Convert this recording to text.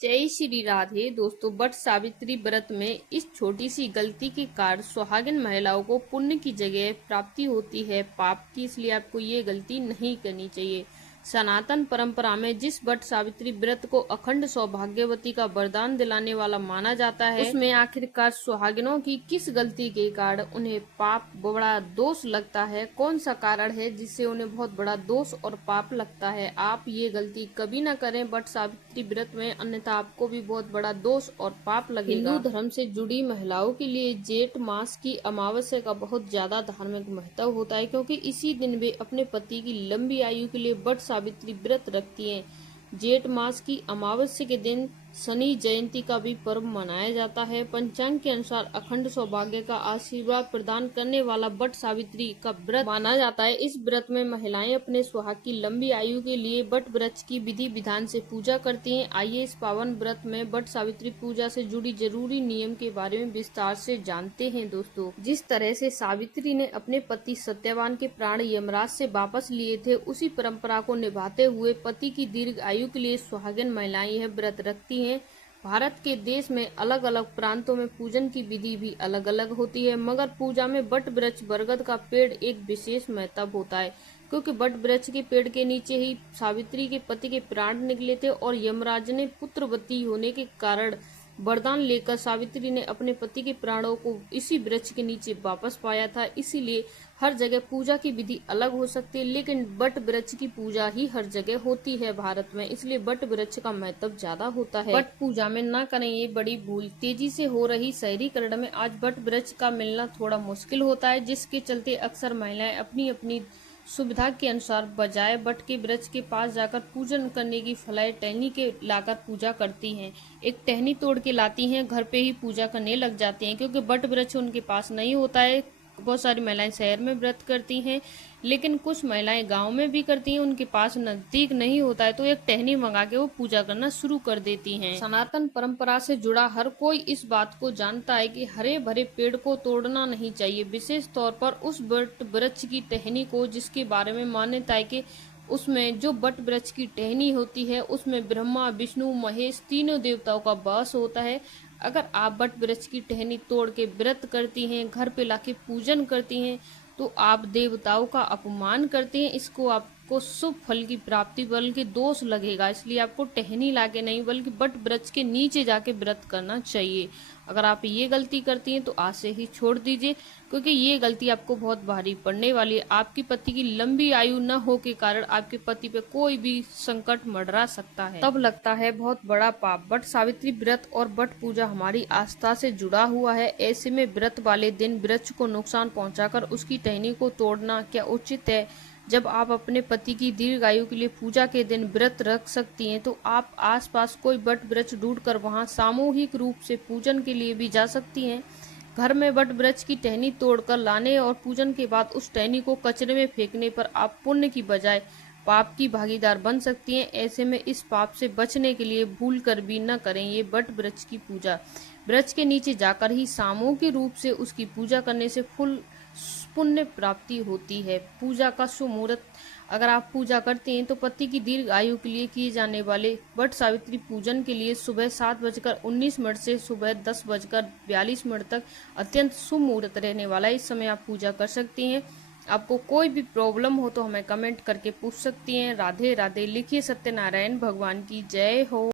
जय श्री राधे। दोस्तों, बट सावित्री व्रत में इस छोटी सी गलती के कारण सुहागिन महिलाओं को पुण्य की जगह प्राप्ति होती है पाप की, इसलिए आपको ये गलती नहीं करनी चाहिए। सनातन परंपरा में जिस बट सावित्री व्रत को अखंड सौभाग्यवती का वरदान दिलाने वाला माना जाता है, उसमें आखिरकार सुहागिनों की किस गलती के कारण उन्हें पाप बड़ा दोष लगता है, कौन सा कारण है जिससे उन्हें बहुत बड़ा दोष और पाप लगता है। आप ये गलती कभी ना करें बट सावित्री व्रत में, अन्यथा आपको भी बहुत बड़ा दोष और पाप लगेगा। हिंदू धर्म से जुड़ी महिलाओं के लिए जेठ मास की अमावस्या का बहुत ज्यादा धार्मिक महत्व होता है, क्योंकि इसी दिन वे अपने पति की लंबी आयु के लिए बट सावित्री व्रत रखती हैं। जेठ मास की अमावस्या के दिन शनि जयंती का भी पर्व मनाया जाता है। पंचांग के अनुसार अखंड सौभाग्य का आशीर्वाद प्रदान करने वाला बट सावित्री का व्रत माना जाता है। इस व्रत में महिलाएं अपने सुहाग की लंबी आयु के लिए बट वृक्ष की विधि विधान से पूजा करती हैं। आइए इस पावन व्रत में बट सावित्री पूजा से जुड़ी जरूरी नियम के बारे में विस्तार से जानते हैं। दोस्तों, जिस तरह से सावित्री ने अपने पति सत्यवान के प्राण यमराज से वापस लिए थे, उसी परंपरा को निभाते हुए पति की दीर्घ आयु के लिए सुहागिन महिलाएं यह व्रत रखती हैं। भारत के देश में अलग अलग प्रांतों में पूजन की विधि भी अलग अलग होती है, मगर पूजा में बट वृक्ष बरगद का पेड़ एक विशेष महत्व होता है, क्योंकि बट वृक्ष के पेड़ के नीचे ही सावित्री के पति के प्राण निकले थे और यमराज ने पुत्रवती होने के कारण वरदान लेकर सावित्री ने अपने पति के प्राणों को इसी वृक्ष के नीचे वापस पाया था। इसीलिए हर जगह पूजा की विधि अलग हो सकती है, लेकिन बट वृक्ष की पूजा ही हर जगह होती है भारत में, इसलिए बट वृक्ष का महत्व ज्यादा होता है। बट पूजा में ना करें ये बड़ी भूल। तेजी से हो रही शहरीकरण में आज बट वृक्ष का मिलना थोड़ा मुश्किल होता है, जिसके चलते अक्सर महिलाएं अपनी अपनी सुविधा के अनुसार बजाय बट के वृक्ष के पास जाकर पूजन करने की फलाए टहनी के लाकर पूजा करती हैं। एक टहनी तोड़ के लाती हैं, घर पे ही पूजा करने लग जाती हैं, क्योंकि बट वृक्ष उनके पास नहीं होता है। बहुत सारी महिलाएं शहर में व्रत करती हैं, लेकिन कुछ महिलाएं गांव में भी करती हैं, उनके पास नजदीक नहीं होता है तो एक टहनी मंगा के वो पूजा करना शुरू कर देती हैं। सनातन परंपरा से जुड़ा हर कोई इस बात को जानता है कि हरे भरे पेड़ को तोड़ना नहीं चाहिए, विशेष तौर पर उस बट वृक्ष की टहनी को, जिसके बारे में मान्यता है कि उसमें जो बट वृक्ष की टहनी होती है उसमें ब्रह्मा विष्णु महेश तीनों देवताओं का वास होता है। अगर आप बट वृक्ष की टहनी तोड़ के व्रत करती हैं, घर पे लाके पूजन करती हैं, तो आप देवताओं का अपमान करते हैं। इसको आपको शुभ फल की प्राप्ति बल्कि दोष लगेगा, इसलिए आपको टहनी लाके नहीं बल्कि बट वृक्ष के नीचे जाके व्रत करना चाहिए। अगर आप ये गलती करती हैं तो आज से ही छोड़ दीजिए, क्योंकि ये गलती आपको बहुत भारी पड़ने वाली है। आपकी पति की लंबी आयु न हो के कारण आपके पति पे कोई भी संकट मंडरा सकता है, तब लगता है बहुत बड़ा पाप। बट सावित्री व्रत और बट पूजा हमारी आस्था से जुड़ा हुआ है। ऐसे में व्रत वाले दिन वृक्ष को नुकसान पहुंचाकर उसकी टहनी को तोड़ना क्या उचित है? जब आप अपने पति की दीर्घ आयु के लिए पूजा के दिन व्रत रख सकती हैं, तो आप आसपास कोई बट वृक्ष ढूंढकर वहां सामूहिक रूप से पूजन के लिए भी जा सकती हैं। घर में बट वृक्ष की टहनी तोड़कर लाने और पूजन के बाद उस टहनी को कचरे में फेंकने पर आप पुण्य की बजाय पाप की भागीदार बन सकती हैं। ऐसे में इस पाप से बचने के लिए भूल कर भी न करें ये बट वृक्ष की पूजा। वृक्ष के नीचे जाकर ही सामूहिक रूप से उसकी पूजा करने से फुल पुण्य प्राप्ति होती है। पूजा का शुभ मुहूर्त, अगर आप पूजा करते हैं तो पति की दीर्घ आयु के लिए किए जाने वाले बट सावित्री पूजन के लिए सुबह 7:19 से सुबह 10:42 तक अत्यंत शुभ मुहूर्त रहने वाला है। इस समय आप पूजा कर सकती हैं। आपको कोई भी प्रॉब्लम हो तो हमें कमेंट करके पूछ सकती हैं। राधे राधे लिखिए। सत्यनारायण भगवान की जय हो।